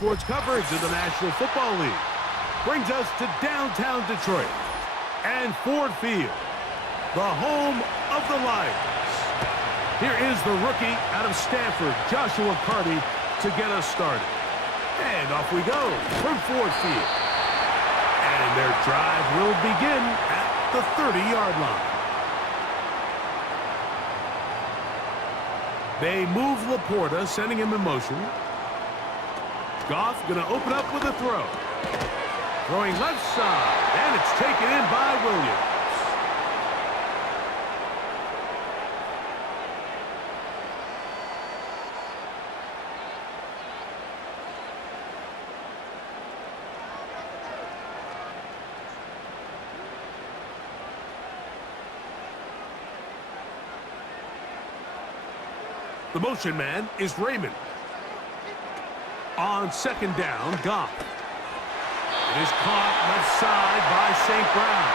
sports coverage of the National Football League. Brings us to downtown Detroit and Ford Field, the home of the Lions. Here is the rookie out of Stanford, Joshua Carty, to get us started. And off we go from Ford Field. And their drive will begin at the 30-yard line. They move Laporta, sending him in motion. Goff going to open up with a throw. Throwing left side, and it's taken in by Williams. The motion man is Raymond. On second down, Goff. It is caught left side by St. Brown.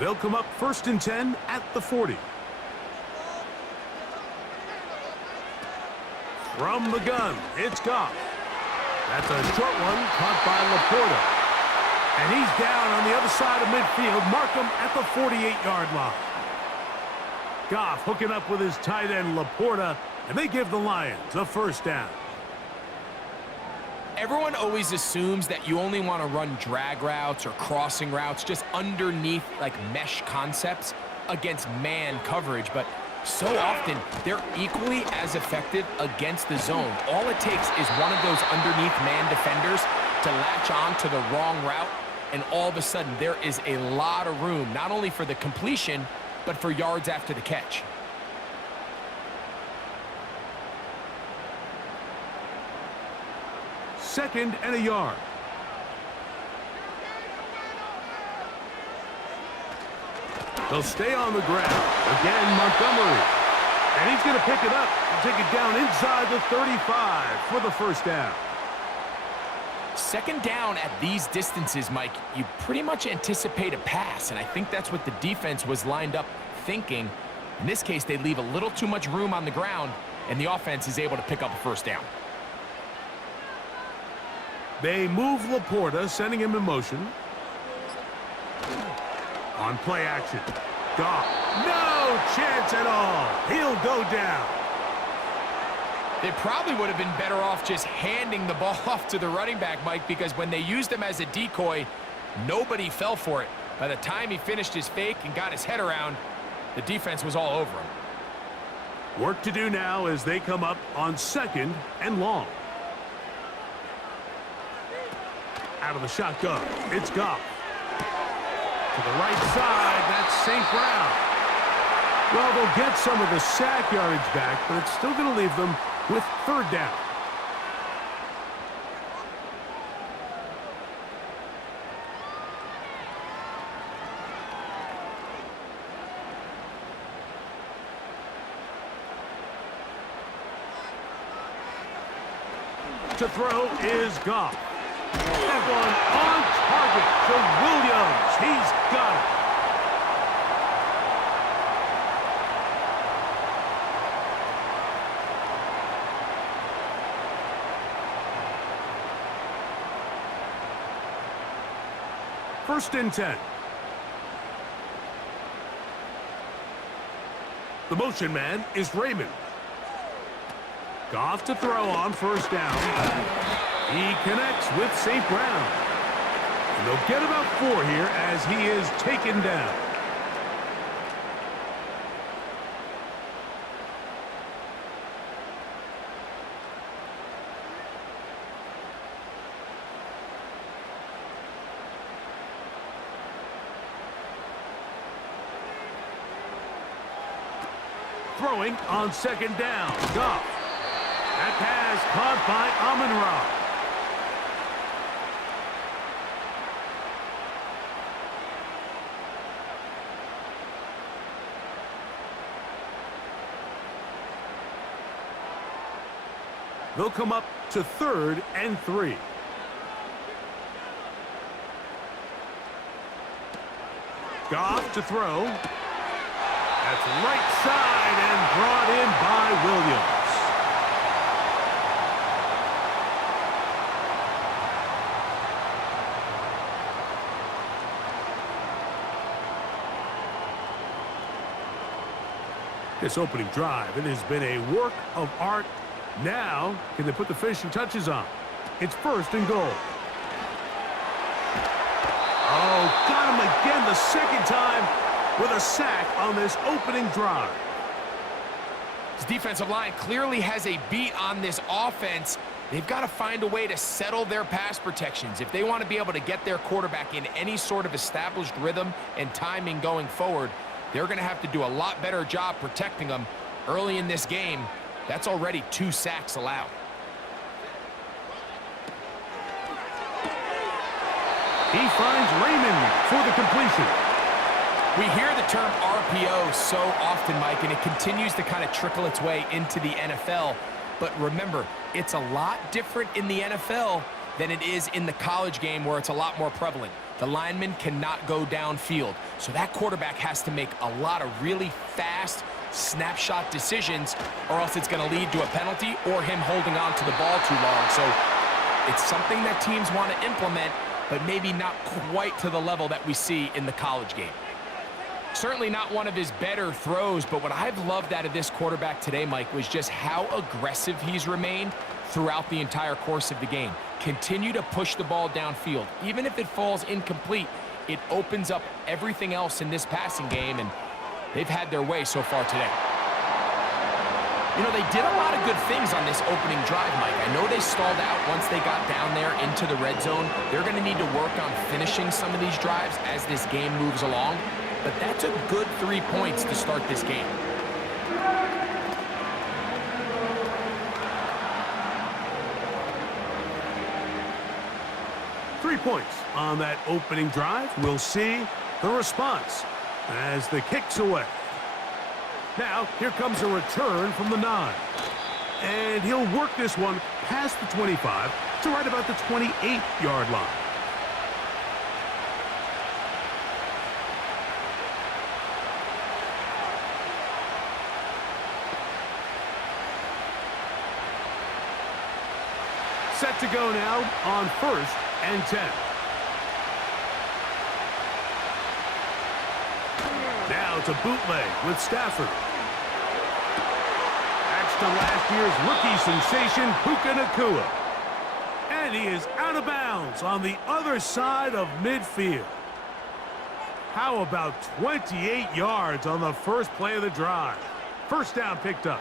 They'll come up 1st and 10 at the 40. From the gun, it's Goff. That's a short one caught by Laporta. And he's down on the other side of midfield. Mark him at the 48-yard line. Goff hooking up with his tight end, Laporta, and they give the Lions a first down. Everyone always assumes that you only want to run drag routes or crossing routes just underneath like mesh concepts against man coverage, but so often, they're equally as effective against the zone. All it takes is one of those underneath man defenders to latch on to the wrong route, and all of a sudden, there is a lot of room, not only for the completion, but for yards after the catch. Second and a yard. They'll stay on the ground. Again, Montgomery. And he's going to pick it up and take it down inside the 35 for the first down. Second down at these distances, Mike, you pretty much anticipate a pass, and I think that's what the defense was lined up thinking. In this case, they leave a little too much room on the ground, and the offense is able to pick up a first down. They move Laporta, sending him in motion. On play action, Goff, no chance at all. He'll go down. They probably would have been better off just handing the ball off to the running back, Mike, because when they used him as a decoy, nobody fell for it. By the time he finished his fake and got his head around, the defense was all over him. Work to do now as they come up on 2nd and long. Out of the shotgun, it's Goff. To the right side, that's St. Brown. Well, they'll get some of the sack yardage back, but it's still going to leave them with 3rd down. To throw is Goff. That one on target to Williams. He's got it. First and 10. The motion man is Raymond. Goff to throw on 1st down. He connects with St. Brown. And they'll get about 4 here as he is taken down. Throwing on 2nd down, Goff. That pass caught by Amon-Ra. They'll come up to 3rd and 3. Goff to throw. That's right side and brought in by Williams. This opening drive, it has been a work of art. Now, can they put the finishing touches on? It's 1st and goal. Oh, got him again the second time with a sack on this opening drive. This defensive line clearly has a beat on this offense. They've got to find a way to settle their pass protections. If they want to be able to get their quarterback in any sort of established rhythm and timing going forward, they're going to have to do a lot better job protecting them early in this game. That's already 2 sacks allowed. He finds Raymond for the completion. We hear the term RPO so often, Mike, and it continues to kind of trickle its way into the NFL. But remember, it's a lot different in the NFL than it is in the college game where it's a lot more prevalent. The lineman cannot go downfield, so that quarterback has to make a lot of really fast snapshot decisions, or else it's going to lead to a penalty or him holding on to the ball too long. So it's something that teams want to implement, but maybe not quite to the level that we see in the college game. Certainly not one of his better throws, but what I've loved out of this quarterback today, Mike, was just how aggressive he's remained throughout the entire course of the game. Continue to push the ball downfield. Even if it falls incomplete, it opens up everything else in this passing game, and they've had their way so far today. You know, they did a lot of good things on this opening drive, Mike. I know they stalled out once they got down there into the red zone. They're going to need to work on finishing some of these drives as this game moves along. But that's a good 3 points to start this game. Three points on that opening drive. We'll see the response as the kick's away. Now, here comes a return from the 9. And he'll work this one past the 25 to right about the 28-yard line. Set to go now on 1st and 10. Now it's a bootleg with Stafford. That's to last year's rookie sensation, Puka Nacua. And he is out of bounds on the other side of midfield. How about 28 yards on the first play of the drive? First down picked up.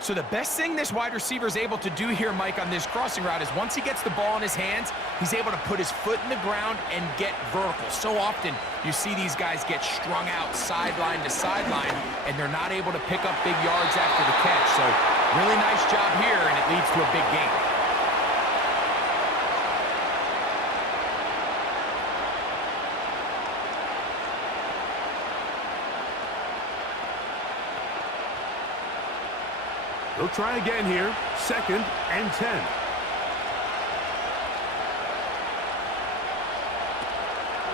So the best thing this wide receiver is able to do here, Mike, on this crossing route is once he gets the ball in his hands, he's able to put his foot in the ground and get vertical. So often you see these guys get strung out sideline to sideline, and they're not able to pick up big yards after the catch. So really nice job here, and it leads to a big gain. They'll try again here. 2nd and 10.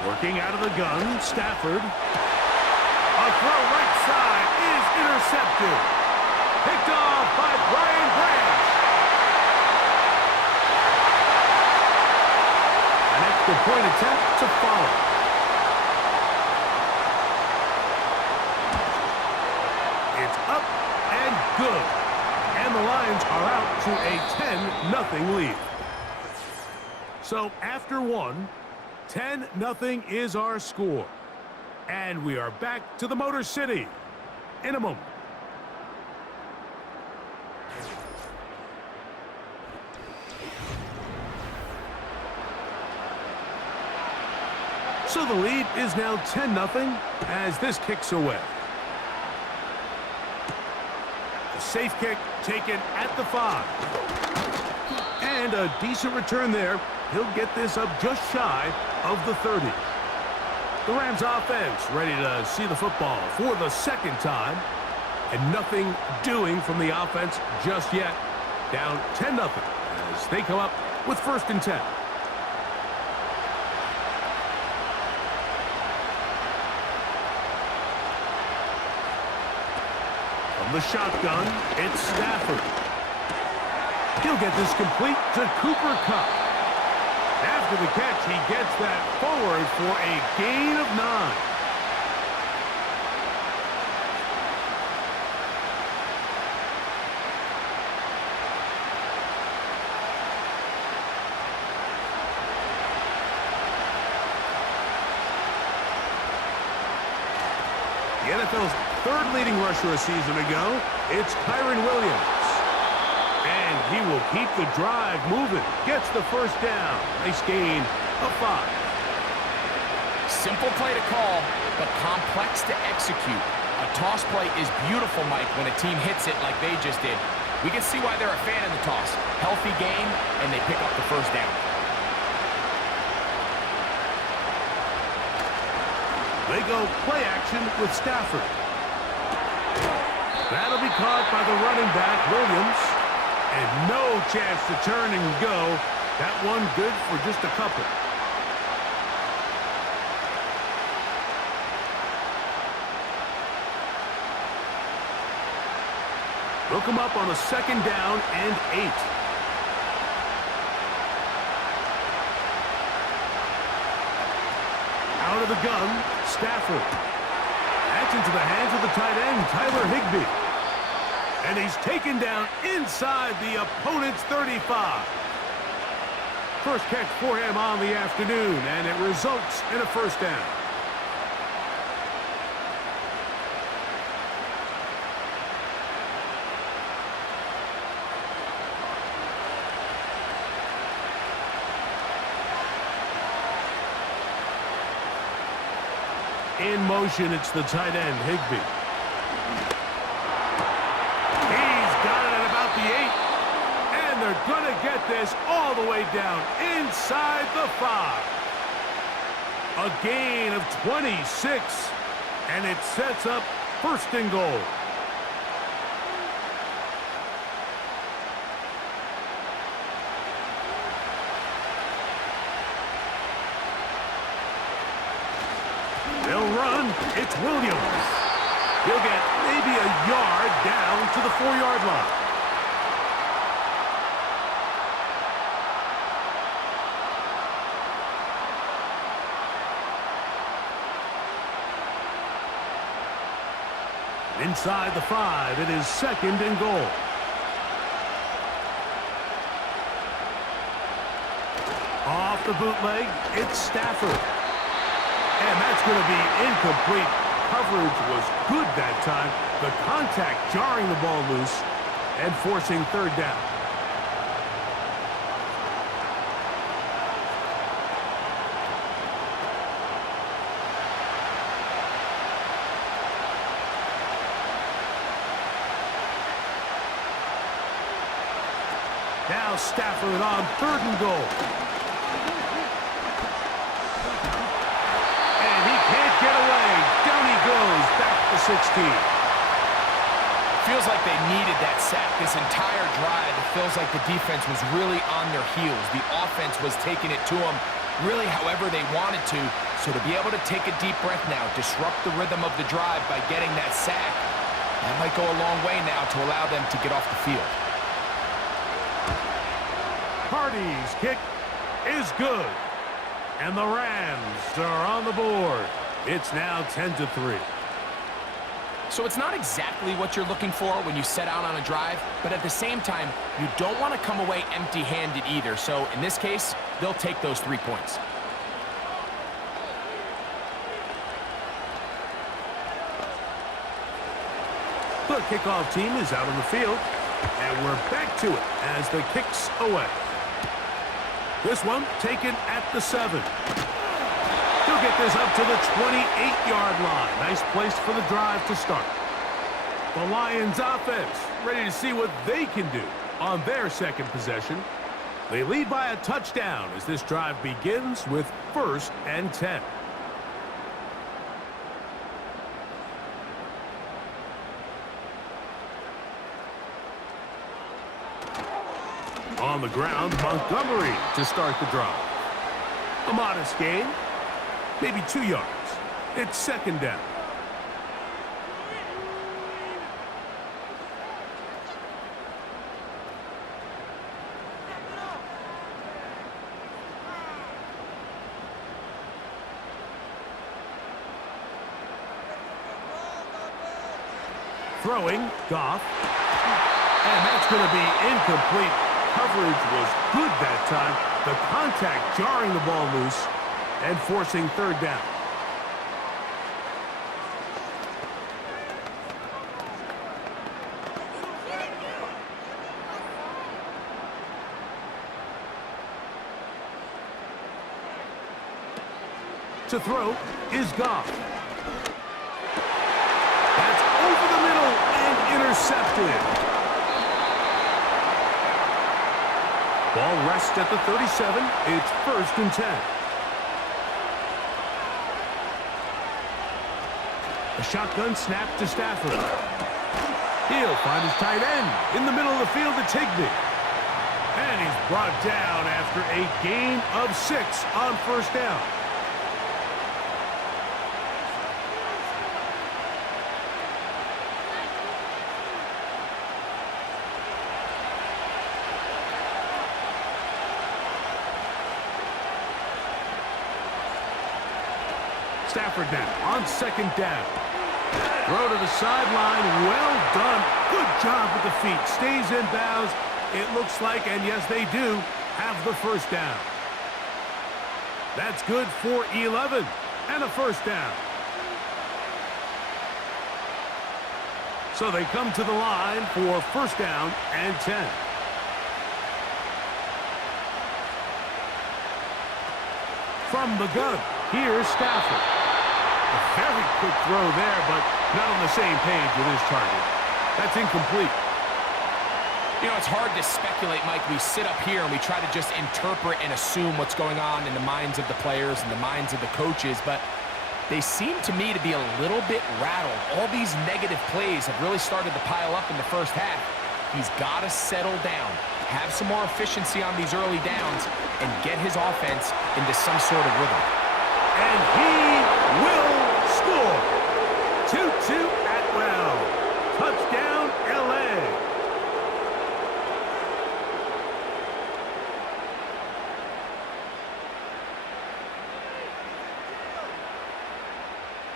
Working out of the gun, Stafford. A throw right side is intercepted. Picked off by Brian Branch. An extra point attempt to follow. It's up and good. And the Lions are out to a 10-0 lead. So after 1, 10-0 is our score. And we are back to the Motor City in a moment. So the lead is now 10-0 as this kicks away. Safe kick taken at the 5. And a decent return there. He'll get this up just shy of the 30. The Rams offense ready to see the football for the second time. And nothing doing from the offense just yet. Down 10-0 as they come up with 1st and 10. From the shotgun, it's Stafford. He'll get this complete to Cooper Kupp. After the catch, he gets that forward for a gain of 9. The NFL's third leading rusher a season ago, it's Kyren Williams. And he will keep the drive moving. Gets the first down. Nice gain of 5. Simple play to call, but complex to execute. A toss play is beautiful, Mike, when a team hits it like they just did. We can see why they're a fan of the toss. Healthy game, and they pick up the first down. They go play action with Stafford. That'll be caught by the running back, Williams. And no chance to turn and go. That one good for just a couple. They'll come up on a 2nd down and 8. Out of the gun, Stafford. That's into the hands of the tight end, Tyler Higbee. And he's taken down inside the opponent's 35. First catch for him on the afternoon, and it results in a first down. In motion, it's the tight end, Higbee. He's got it at about the 8. And they're going to get this all the way down inside the 5. A gain of 26. And it sets up 1st and goal. They'll run. It's Williams. He'll get maybe a yard down to the 4-yard line. Inside the 5, it is 2nd and goal. Off the bootleg, it's Stafford. And that's going to be incomplete. Coverage was good that time. The contact jarring the ball loose and forcing 3rd down. Now Stafford on 3rd and goal. Get away. Down he goes. Back to 16. Feels like they needed that sack this entire drive. It feels like the defense was really on their heels. The offense was taking it to them really however they wanted to. So to be able to take a deep breath now, disrupt the rhythm of the drive by getting that sack, that might go a long way now to allow them to get off the field. Hardy's kick is good. And the Rams are on the board. It's now 10-3. So it's not exactly what you're looking for when you set out on a drive, but at the same time, you don't want to come away empty-handed either. So in this case, they'll take those 3 points. The kickoff team is out on the field, and we're back to it as the kick's away. This one taken at the 7. He'll get this up to the 28-yard line. Nice place for the drive to start. The Lions offense ready to see what they can do on their 2nd possession. They lead by a touchdown as this drive begins with 1st and 10. On the ground, Montgomery to start the drive. A modest gain. Maybe 2 yards. It's 2nd down. Throwing, Goff. And that's going to be incomplete. Coverage was good that time. The contact jarring the ball loose and forcing third down. To throw is Goff. That's over the middle and intercepted. Ball rests at the 37. It's 1st and 10. A shotgun snap to Stafford. He'll find his tight end in the middle of the field to Tigney. And he's brought down after a gain of 6 on 1st down. Stafford now on 2nd down. Throw to the sideline. Well done. Good job with the feet. Stays in bounds. It looks like, and yes, they do, have the 1st down. That's good for 11 and a 1st down. So they come to the line for 1st down and 10. From the gun, here's Stafford. A very quick throw there, but not on the same page with his target. That's incomplete. You know, it's hard to speculate, Mike. We sit up here and we try to just interpret and assume what's going on in the minds of the players and the minds of the coaches, but they seem to me to be a little bit rattled. All these negative plays have really started to pile up in the 1st half. He's got to settle down, have some more efficiency on these early downs, and get his offense into some sort of rhythm. And he will score. 2-2 Atwell. Touchdown, L.A.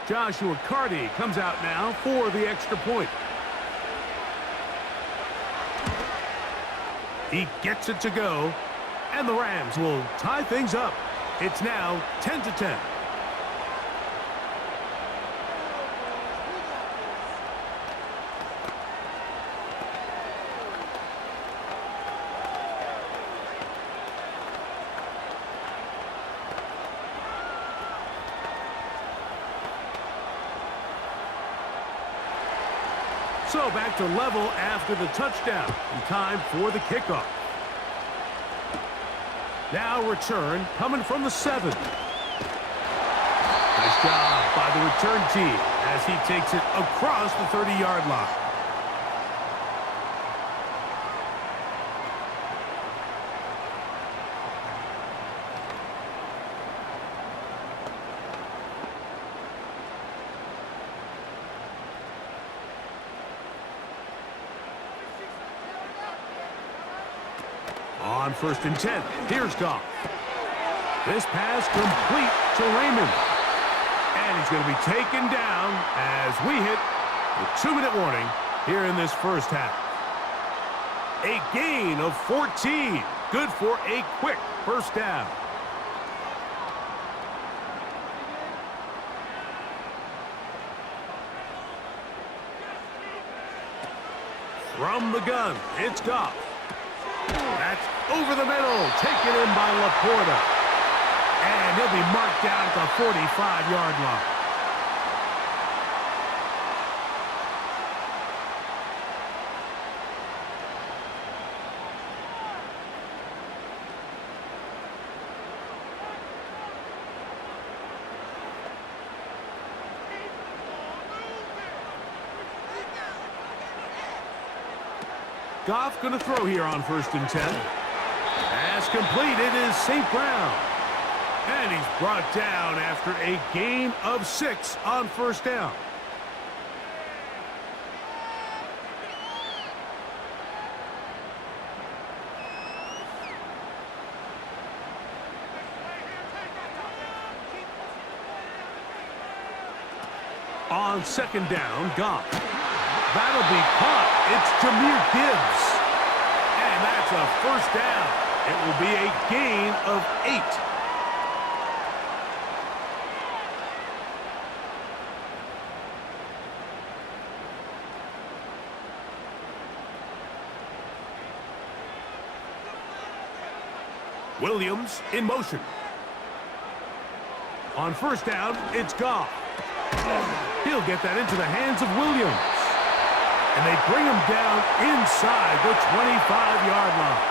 Joshua Carty comes out now for the extra point. He gets it to go, and the Rams will tie things up. It's now 10-10. So back to level after the touchdown. And time for the kickoff. Now return coming from the 7. Nice job by the return team as he takes it across the 30-yard line. On 1st and 10, here's Goff. This pass complete to Raymond. And he's going to be taken down as we hit the 2-minute warning here in this 1st half. A gain of 14. Good for a quick 1st down. From the gun, it's Goff. That's over the middle, taken in by Laporta. And he'll be marked down at the 45-yard line. Goff going to throw here on 1st and 10. Pass completed is St. Brown. And he's brought down after a gain of 6 on 1st down. On 2nd down, Goff. That'll be caught. It's Jahmyr Gibbs. And that's a first down. It will be a gain of 8. Williams in motion. On first down, it's Goff. He'll get that into the hands of Williams. And they bring him down inside the 25-yard line.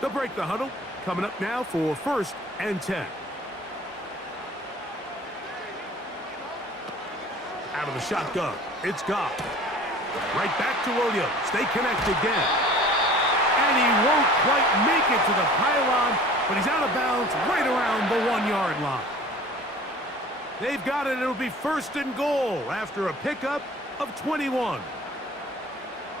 They'll break the huddle. Coming up now for 1st and 10. Out of the shotgun, it's Goff. Right back to Williams. They connect again. And he won't quite make it to the pylon, but he's out of bounds right around the 1-yard line. They've got it. It'll be 1st and goal after a pickup of 21.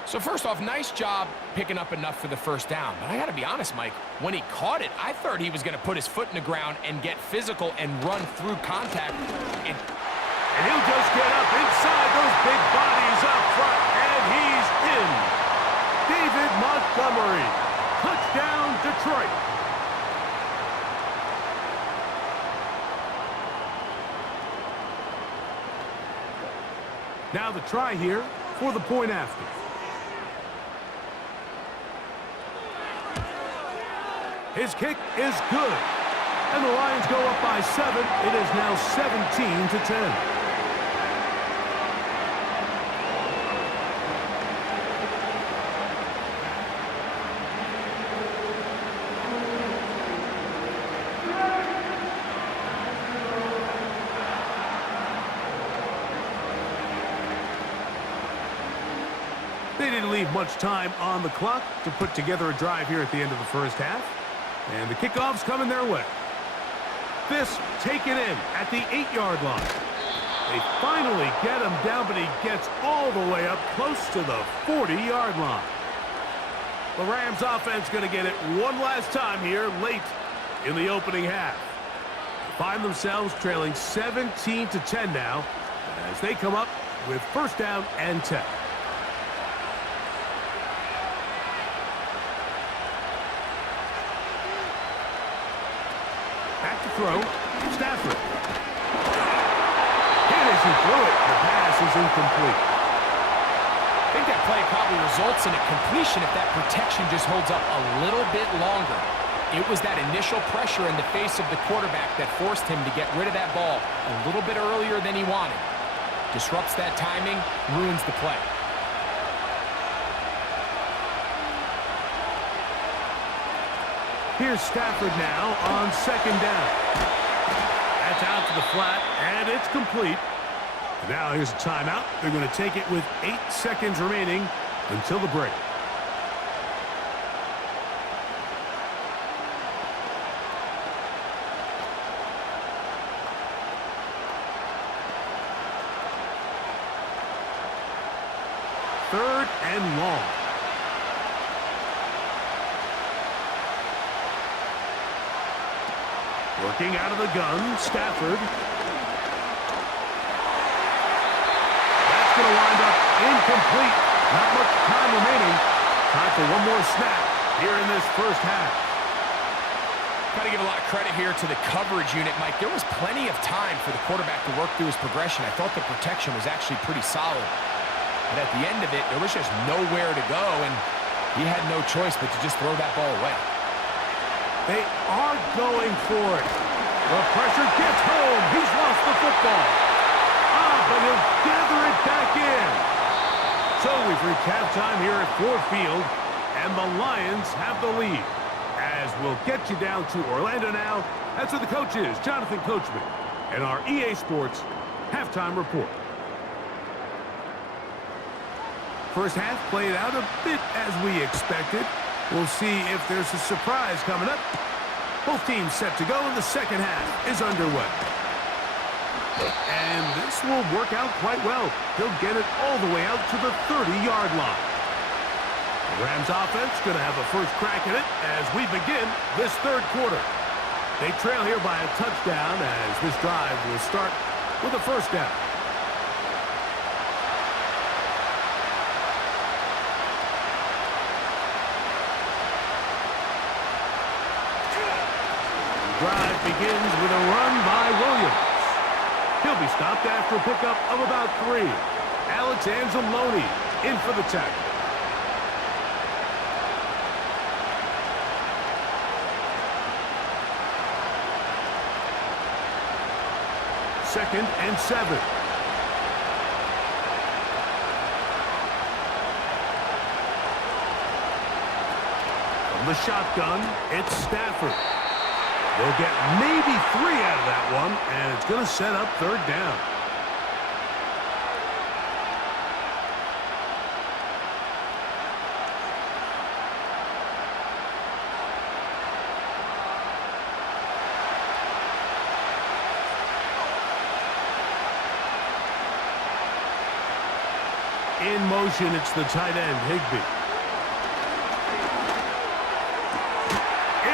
So first off, nice job picking up enough for the first down. But I got to be honest, Mike, when he caught it, I thought he was going to put his foot in the ground and get physical and run through contact. And he'll just get up inside those big bodies up front, and he's in. David Montgomery. Touchdown, Detroit. Now the try here for the point after. His kick is good. And the Lions go up by 7. It is now 17-10. They didn't leave much time on the clock to put together a drive here at the end of the first half. And the kickoff's coming their way. This taken in at the 8-yard line. They finally get him down, but he gets all the way up close to the 40-yard line. The Rams offense going to get it one last time here late in the opening half. Find themselves trailing 17-10 now as they come up with 1st down and 10. Throw, Stafford. Hit as he threw it. The pass is incomplete. I think that play probably results in a completion if that protection just holds up a little bit longer. It was that initial pressure in the face of the quarterback that forced him to get rid of that ball a little bit earlier than he wanted. Disrupts that timing, ruins the play. Here's Stafford now on 2nd down. That's out to the flat, and it's complete. Now here's a timeout. They're going to take it with 8 seconds remaining until the break. Third and long. Working out of the gun, Stafford. That's going to wind up incomplete. Not much time remaining. Time for one more snap here in this first half. Got to give a lot of credit here to the coverage unit, Mike. There was plenty of time for the quarterback to work through his progression. I thought the protection was actually pretty solid. But at the end of it, there was just nowhere to go, and he had no choice but to just throw that ball away. They are going for it. The pressure gets home. He's lost the football. But he'll gather it back in. So we've reached halftime here at Ford Field, and the Lions have the lead. As we'll get you down to Orlando now. That's where the coach is, Jonathan Coachman, and our EA Sports halftime report. First half played out a bit as we expected. We'll see if there's a surprise coming up. Both teams set to go, and the second half is underway. And this will work out quite well. He'll get it all the way out to the 30-yard line. The Rams offense going to have a first crack at it as we begin this third quarter. They trail here by a touchdown as this drive will start with a first down. Drive begins with a run by Williams. He'll be stopped after a pickup of about 3. Alex Anzalone in for the tackle. Second and 7. From the shotgun, it's Stafford. They'll get maybe 3 out of that one, and it's going to set up third down. In motion, it's the tight end, Higbee.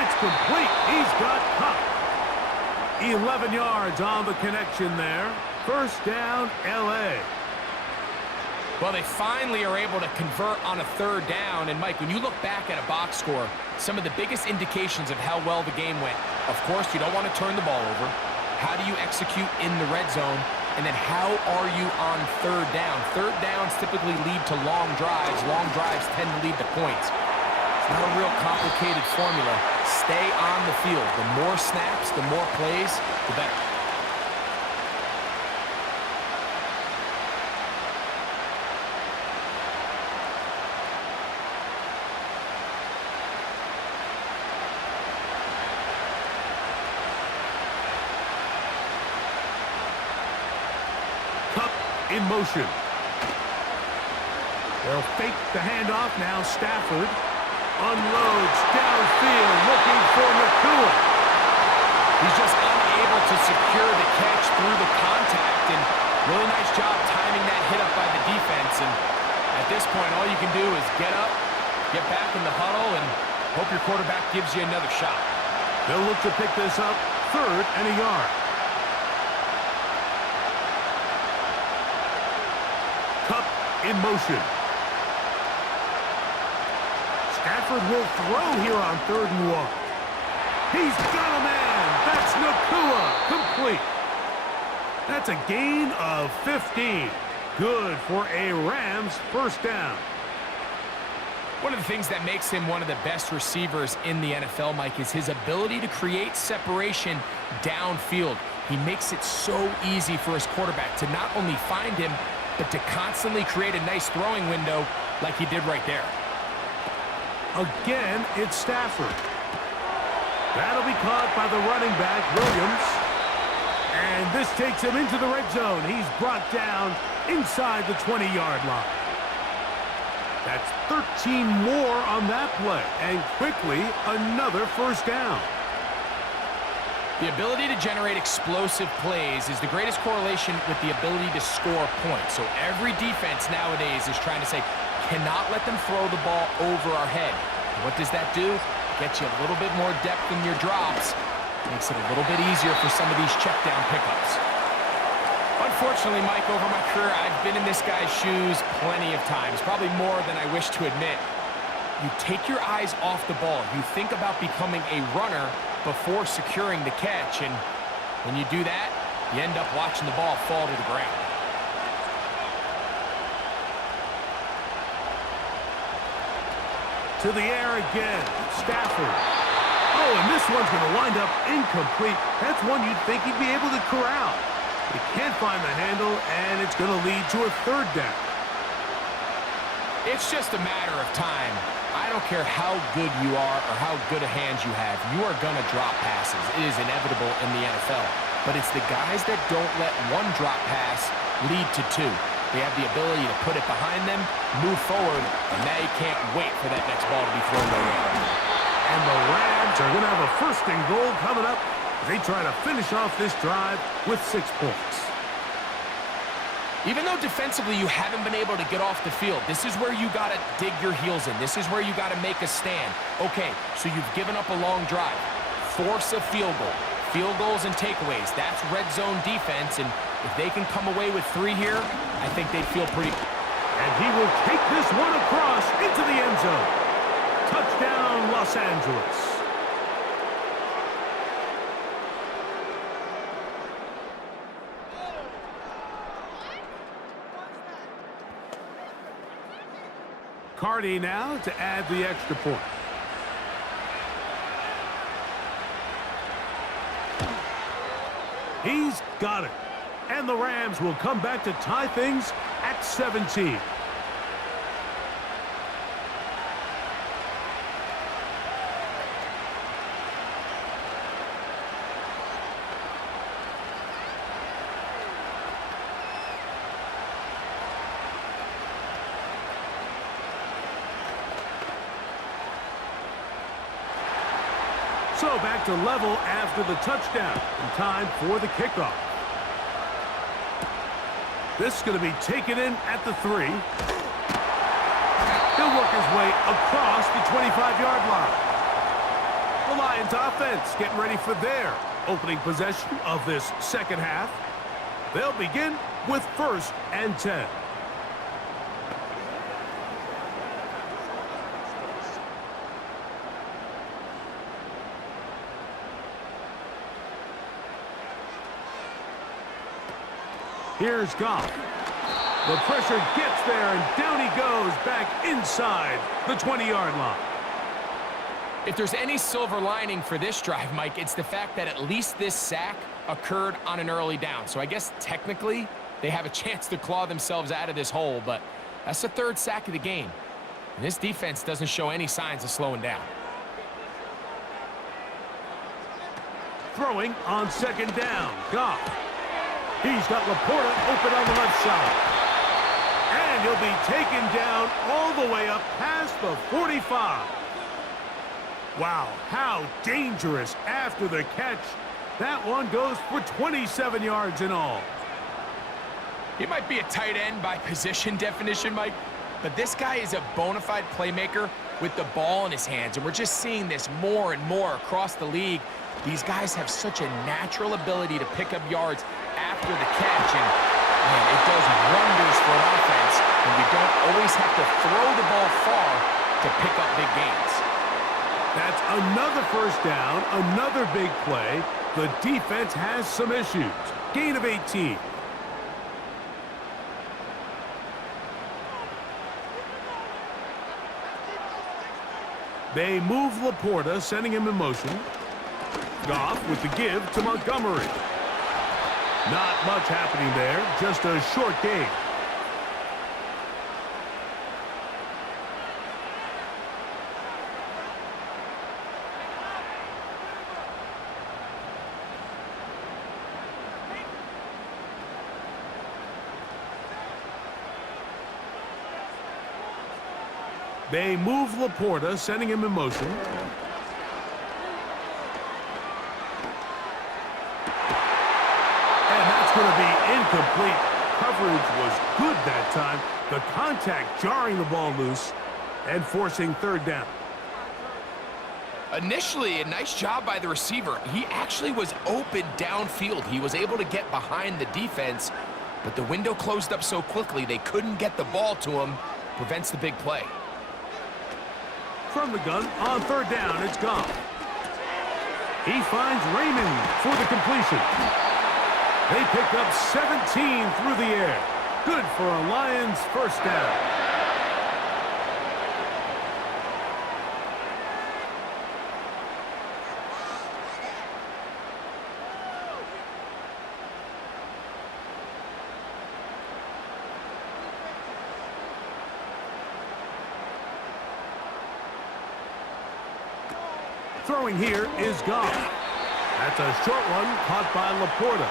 It's complete. He's got Cup. 11 yards on the connection there. First down, L.A. Well, they finally are able to convert on a third down. And, Mike, when you look back at a box score, some of the biggest indications of how well the game went, of course, you don't want to turn the ball over. How do you execute in the red zone? And then how are you on third down? Third downs typically lead to long drives. Long drives tend to lead to points. It's not a real complicated formula. Stay on the field. The more snaps, the more plays, the better. In motion. They'll fake the handoff now. Stafford unloads downfield looking for Nakua. He's just unable to secure the catch through the contact, and really nice job timing that hit up by the defense. And at this point, all you can do is get up, get back in the huddle, and hope your quarterback gives you another shot. They'll look to pick this up, 3rd and a yard. In motion. Stafford will throw here on 3rd and 1. He's got a man. That's Nakua. Complete. That's a gain of 15. Good for a Rams first down. One of the things that makes him one of the best receivers in the NFL, Mike, is his ability to create separation downfield. He makes it so easy for his quarterback to not only find him, but to constantly create a nice throwing window like he did right there. Again, it's Stafford. That'll be caught by the running back, Williams. And this takes him into the red zone. He's brought down inside the 20-yard line. That's 13 more on that play. And quickly, another first down. The ability to generate explosive plays is the greatest correlation with the ability to score points. So every defense nowadays is trying to say, cannot let them throw the ball over our head. And what does that do? Gets you a little bit more depth in your drops. Makes it a little bit easier for some of these check down pickups. Unfortunately, Mike, over my career, I've been in this guy's shoes plenty of times, probably more than I wish to admit. You take your eyes off the ball. You think about becoming a runner before securing the catch, and when you do that, you end up watching the ball fall to the ground. To the air again, Stafford. Oh, and this one's going to wind up incomplete. That's one you'd think he'd be able to corral. He can't find the handle, and it's going to lead to a 3rd down. It's just a matter of time. I don't care how good you are or how good a hand you have, you are going to drop passes. It is inevitable in the NFL. But it's the guys that don't let one drop pass lead to 2. They have the ability to put it behind them, move forward, and now you can't wait for that next ball to be thrown their way. And the Rams are going to have a 1st and goal coming up They try to finish off this drive with 6 points. Even though defensively you haven't been able to get off the field, this is where you got to dig your heels in. This is where you got to make a stand. Okay, so you've given up a long drive. Force a field goal. Field goals and takeaways. That's red zone defense, and if they can come away with 3 here, I think they'd feel pretty... And he will take this one across into the end zone. Touchdown, Los Angeles. Cardi now to add the extra point. He's got it. And the Rams will come back to tie things at 17. So back to level after the touchdown. And time for the kickoff. This is going to be taken in at the 3. He'll work his way across the 25-yard line. The Lions offense getting ready for their opening possession of this second half. They'll begin with 1st and 10. Here's Goff. The pressure gets there, and down he goes back inside the 20-yard line. If there's any silver lining for this drive, Mike, it's the fact that at least this sack occurred on an early down. So I guess technically they have a chance to claw themselves out of this hole, but that's the 3rd sack of the game. And this defense doesn't show any signs of slowing down. Throwing on 2nd down, Goff. He's got Laporta open on the left side. And he'll be taken down all the way up past the 45. Wow, how dangerous after the catch. That one goes for 27 yards in all. He might be a tight end by position definition, Mike, but this guy is a bona fide playmaker with the ball in his hands, and we're just seeing this more and more across the league. These guys have such a natural ability to pick up yards after the catch, and man, it does wonders for an offense when you don't always have to throw the ball far to pick up big gains. That's another 1st down, another big play. The defense has some issues. Gain of 18. They move Laporta, sending him in motion. Goff with the give to Montgomery. Not much happening there, just a short gain. They move Laporta, sending him in motion. And that's going to be incomplete. Coverage was good that time. The contact jarring the ball loose and forcing 3rd down. Initially, a nice job by the receiver. He actually was open downfield. He was able to get behind the defense, but the window closed up so quickly they couldn't get the ball to him. Prevents the big play. From the gun, on 3rd down, it's Goff. He finds Raymond for the completion. They pick up 17 through the air. Good for a Lions 1st down. Throwing here is Goff. That's a short one caught by Laporta.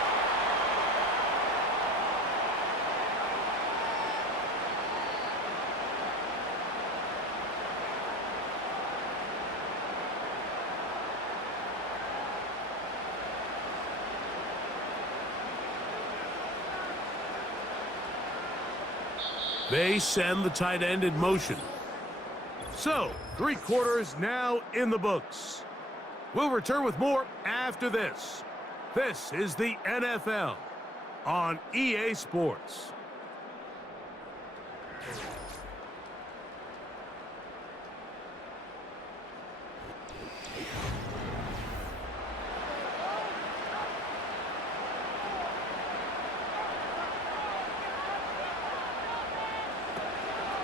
They send the tight end in motion. So, 3 quarters now in the books. We'll return with more after this. This is the NFL on EA Sports.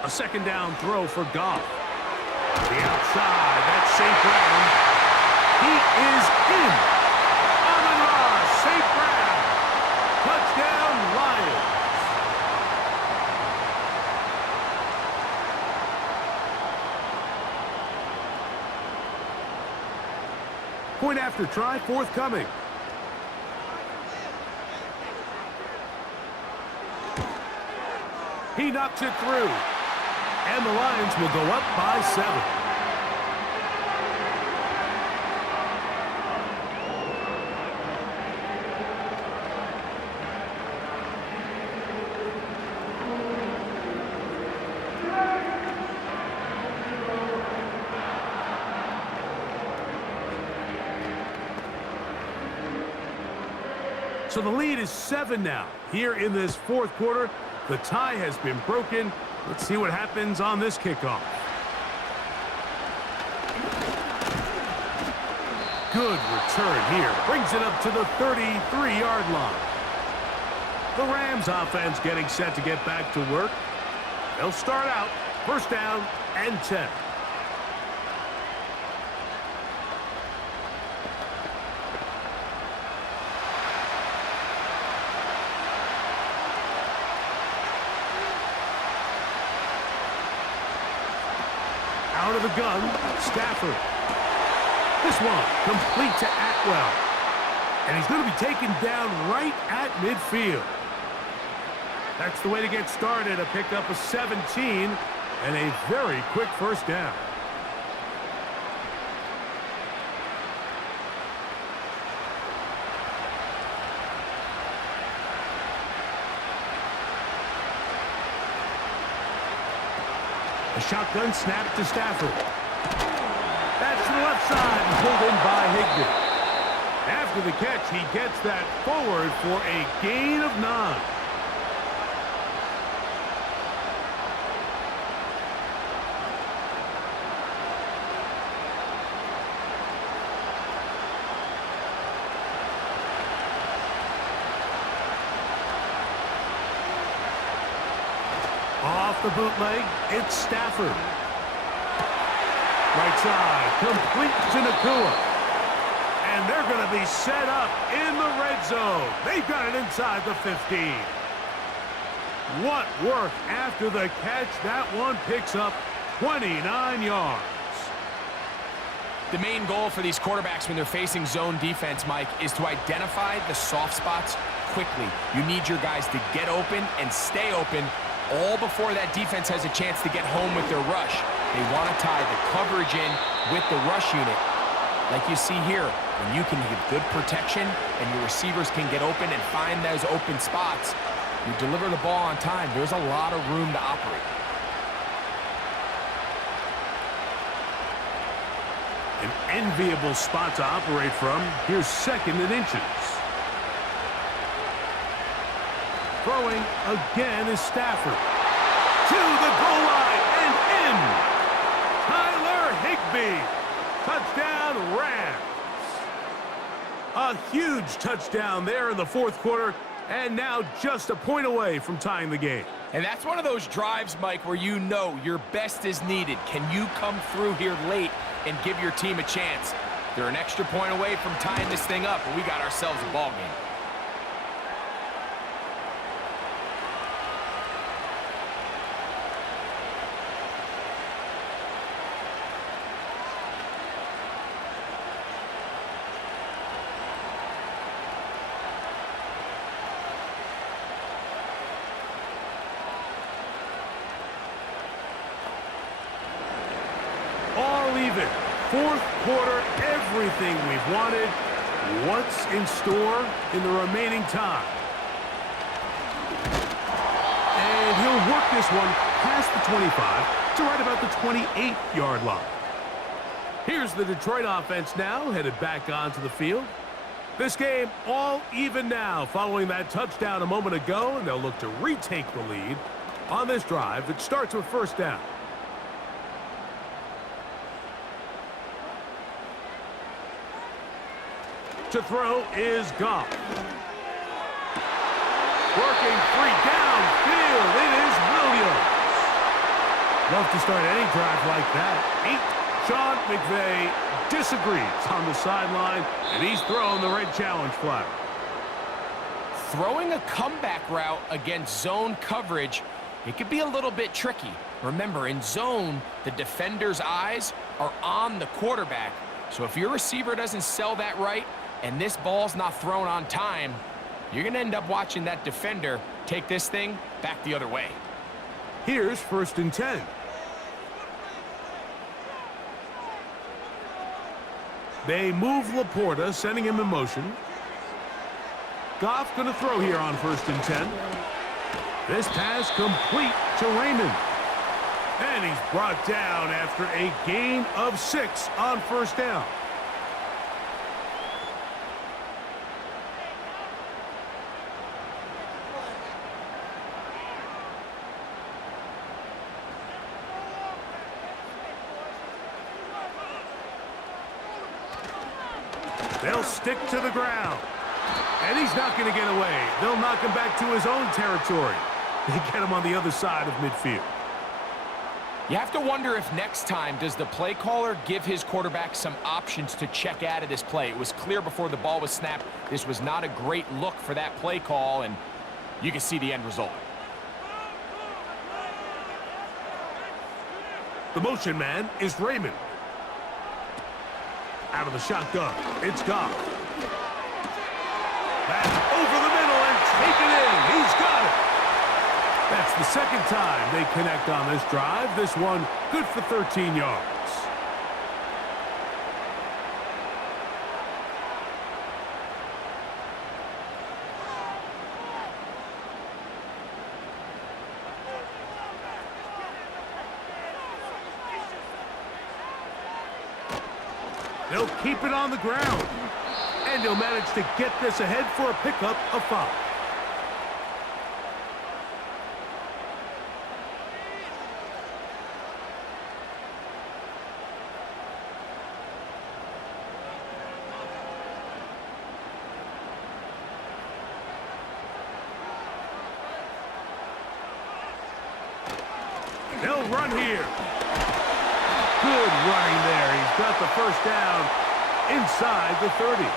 A second down throw for Goff. The outside, that's St. Brown. He is in. On the run, St. Brown. Touchdown, Lions. Point after try forthcoming. He knocks it through. And the Lions will go up by 7. So the lead is 7 now. Here in this 4th quarter, the tie has been broken. Let's see what happens on this kickoff. Good return here. Brings it up to the 33-yard line. The Rams offense getting set to get back to work. They'll start out 1st down and 10. Out of the gun, Stafford. This one complete to Atwell. And he's going to be taken down right at midfield. That's the way to get started, a pickup of 17 and a very quick 1st down. A shotgun snap to Stafford. That's to the left side and pulled in by Higbee. After the catch, he gets that forward for a gain of 9. Off the bootleg, it's Stafford. Right side, complete to Nakua. And they're going to be set up in the red zone. They've got it inside the 15. What work after the catch. That one picks up 29 yards. The main goal for these quarterbacks when they're facing zone defense, Mike, is to identify the soft spots quickly. You need your guys to get open and stay open all before that defense has a chance to get home with their rush. They want to tie the coverage in with the rush unit. Like you see here, when you can get good protection and your receivers can get open and find those open spots, you deliver the ball on time. There's a lot of room to operate. An enviable spot to operate from. Here's 2nd and inches. Throwing again is Stafford. To the goal line and in. Tyler Higbee. Touchdown, Rams. A huge touchdown there in the 4th quarter, and now just a point away from tying the game. And that's one of those drives, Mike, where you know your best is needed. Can you come through here late and give your team a chance? They're an extra point away from tying this thing up, but we got ourselves a ball game. All even. 4th quarter, everything we've wanted. What's in store in the remaining time? A And he'll work this one past the 25 to right about the 28-yard line. Here's the Detroit offense now, headed back onto the field. This game all even now following that touchdown a moment ago, and they'll look to retake the lead on this drive that starts with first down. To throw is Goff. Working free downfield, it is Williams. Love to start any drive like that. Sean McVay disagrees on the sideline, and he's throwing the red challenge flag. Throwing a comeback route against zone coverage, it could be a little bit tricky. Remember, in zone, the defender's eyes are on the quarterback. So if your receiver doesn't sell that right, and this ball's not thrown on time, you're going to end up watching that defender take this thing back the other way. Here's first and 10. They move Laporta, sending him in motion. Goff going to throw here on first and 10. This pass complete to Raymond. And he's brought down after a gain of 6 on first down. They'll stick to the ground. And he's not going to get away. They'll knock him back to his own territory. They get him on the other side of midfield. You have to wonder if next time does the play caller give his quarterback some options to check out of this play. It was clear before the ball was snapped. This was not a great look for that play call, and you can see the end result. The motion man is Raymond. Out of the shotgun, it's Goff. That's over the middle and taken in. He's got it. That's the second time they connect on this drive. This one good for 13 yards. They'll keep it on the ground. And he'll manage to get this ahead for a pickup of 5. They'll run here. Good running there. He's got the first down inside the 30.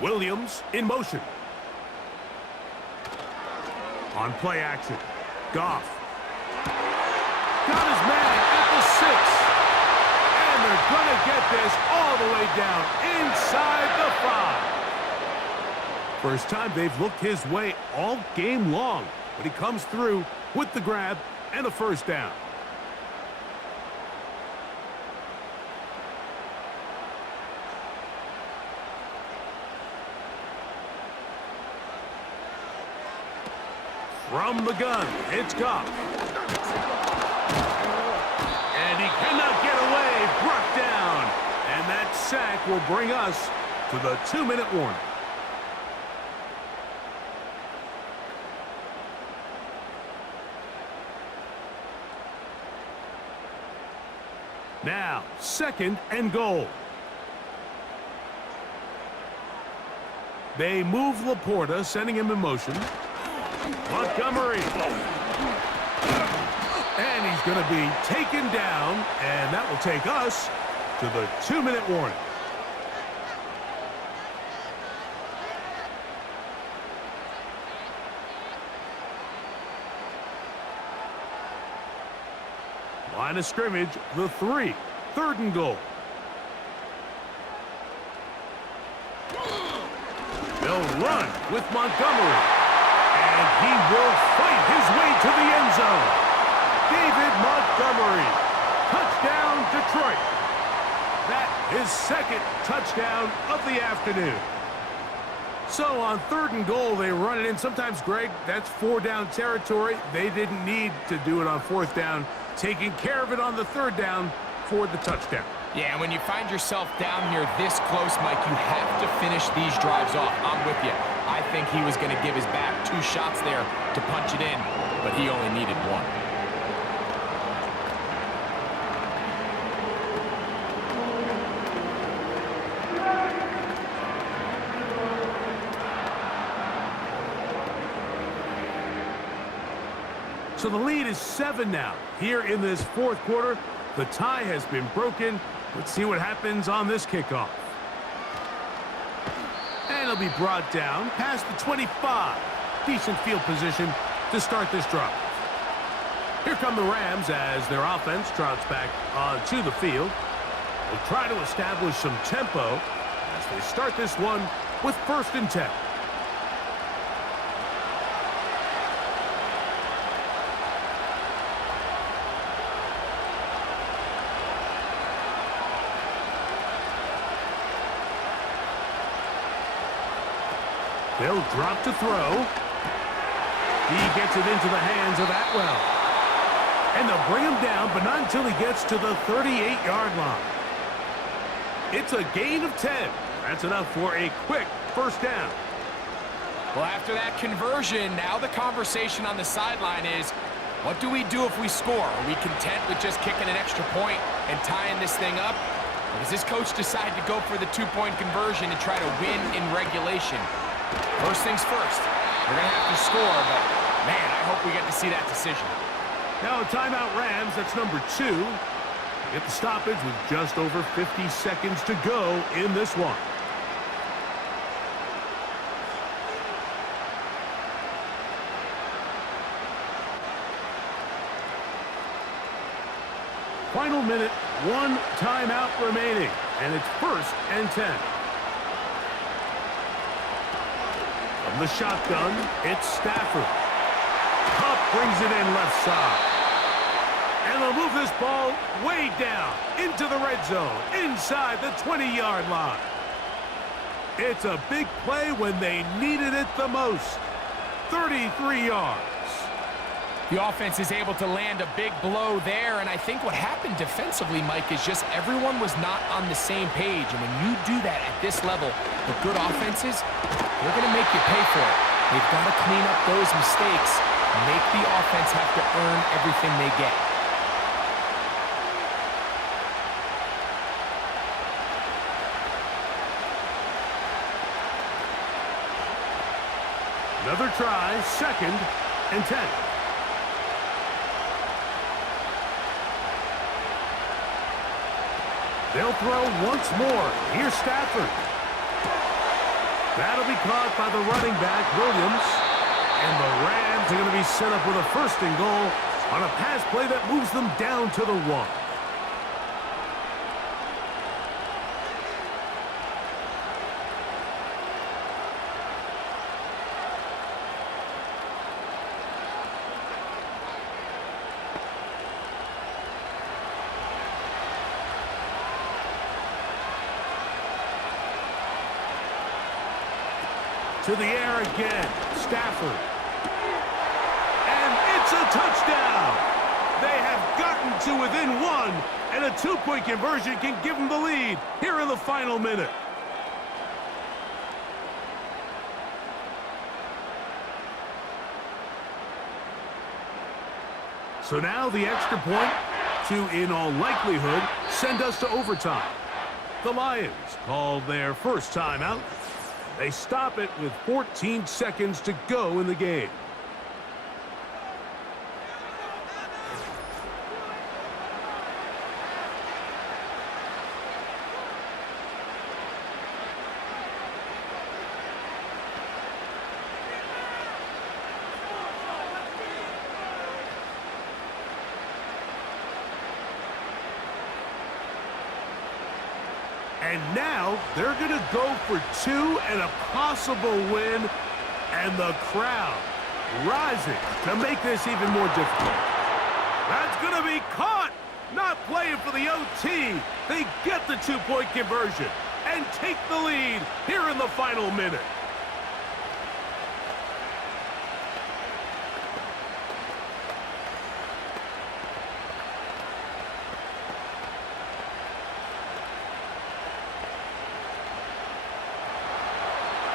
Williams in motion. On play action. Goff. Got his man at the 6. And they're going to get this all the way down inside the 5. First time they've looked his way all game long, but he comes through with the grab and a first down. From the gun, it's Goff. And he cannot get away, brought down. And that sack will bring us to the 2-minute warning. Now, 2nd and goal. They move Laporta, sending him in motion. Montgomery. And he's going to be taken down, and that will take us to the 2-minute warning. Line of scrimmage, the 3. 3rd and goal. They'll run with Montgomery. And And he will fight his way to the end zone. David Montgomery. Touchdown, Detroit. That is second touchdown of the afternoon. So on 3rd and goal, they run it in. Sometimes, Greg, that's 4-down territory. They didn't need to do it on 4th down. Taking care of it on the 3rd down for the touchdown. Yeah, when you find yourself down here this close, Mike, you have to finish these drives off. I'm with you. I think he was going to give his back 2 shots there to punch it in, but he only needed 1. So the lead is 7 now. Here in this 4th quarter, the tie has been broken. Let's see what happens on this kickoff. And it'll be brought down past the 25. Decent field position to start this drive. Here come the Rams as their offense trots back onto the field. They'll try to establish some tempo as they start this one with 1st and 10. They'll drop to throw. He gets it into the hands of Atwell. And they'll bring him down, but not until he gets to the 38-yard line. It's a gain of 10. That's enough for a quick 1st down. Well, after that conversion, now the conversation on the sideline is, what do we do if we score? Are we content with just kicking an extra point and tying this thing up? Or does this coach decide to go for the 2-point conversion and try to win in regulation? First things first, we're going to have to score, but, man, I hope we get to see that decision. Now a timeout Rams, that's number 2. Get the stoppage with just over 50 seconds to go in this one. Final minute, 1 timeout remaining, and it's 1st and 10. From the shotgun, it's Stafford. Cup brings it in left side. And they'll move this ball way down into the red zone, inside the 20-yard line. It's a big play when they needed it the most. 33 yards. The offense is able to land a big blow there, and I think what happened defensively, Mike, is just everyone was not on the same page. And when you do that at this level, the good offenses, they're going to make you pay for it. They've got to clean up those mistakes, make the offense have to earn everything they get. Another try, 2nd and 10. They'll throw once more. Here's Stafford. That'll be caught by the running back, Williams. And the Rams are going to be set up with a 1st and goal on a pass play that moves them down to the 1. To the air again, Stafford. And it's a touchdown! They have gotten to within 1, and a 2-point conversion can give them the lead here in the final minute. So now the extra point to, in all likelihood, send us to overtime. The Lions called their first timeout. They stop it with 14 seconds to go in the game. And now they're going to go for 2 and a possible win. And the crowd rising to make this even more difficult. That's going to be caught. Not playing for the OT. They get the two-point conversion and take the lead here in the final minute.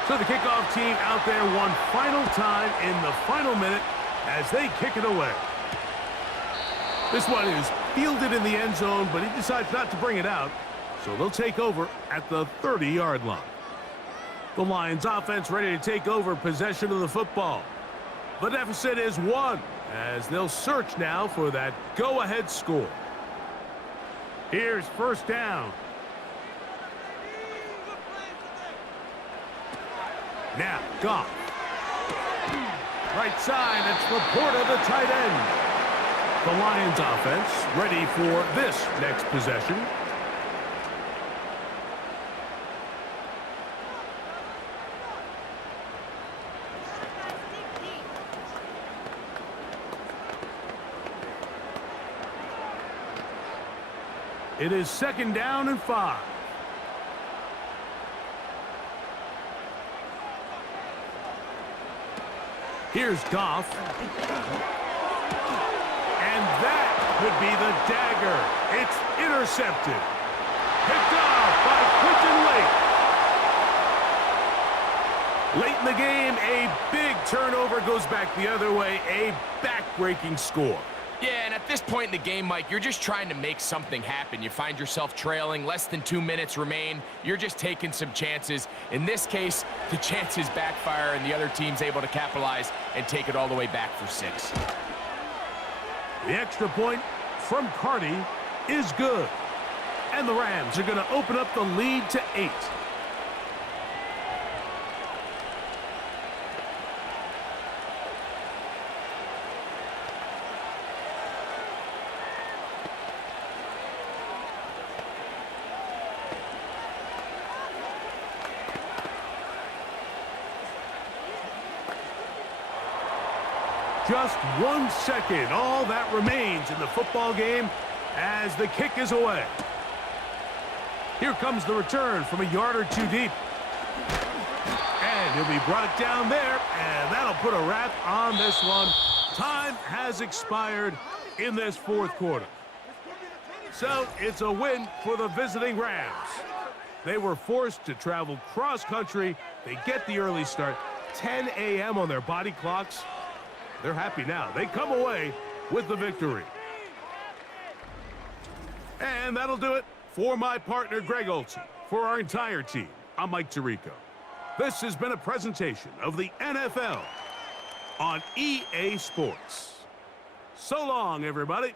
So the kickoff team out there one final time in the final minute as they kick it away. This one is fielded in the end zone, but he decides not to bring it out. So they'll take over at the 30-yard line. The Lions offense ready to take over possession of the football. The deficit is 1 as they'll search now for that go-ahead score. Here's first down. Now, Goff. Right side, it's Laporta, the tight end. The Lions offense ready for this next possession. It is 2nd down and 5. Here's Goff. And that could be the dagger. It's intercepted. Picked off by Quentin Lake. Late in the game, a big turnover goes back the other way. A back-breaking score. Yeah, and at this point in the game, Mike, you're just trying to make something happen. You find yourself trailing, less than 2 minutes remain. You're just taking some chances. In this case, the chances backfire, and the other team's able to capitalize and take it all the way back for 6. The extra point from Carty is good. And the Rams are going to open up the lead to 8. Just 1 second, all that remains in the football game as the kick is away. Here comes the return from a yard or 2 deep. And he'll be brought down there, and that'll put a wrap on this one. Time has expired in this 4th quarter. So it's a win for the visiting Rams. They were forced to travel cross-country. They get the early start, 10 a.m. on their body clocks. They're happy now. They come away with the victory. And that'll do it for my partner, Greg Olson. For our entire team, I'm Mike Tirico. This has been a presentation of the NFL on EA Sports. So long, everybody.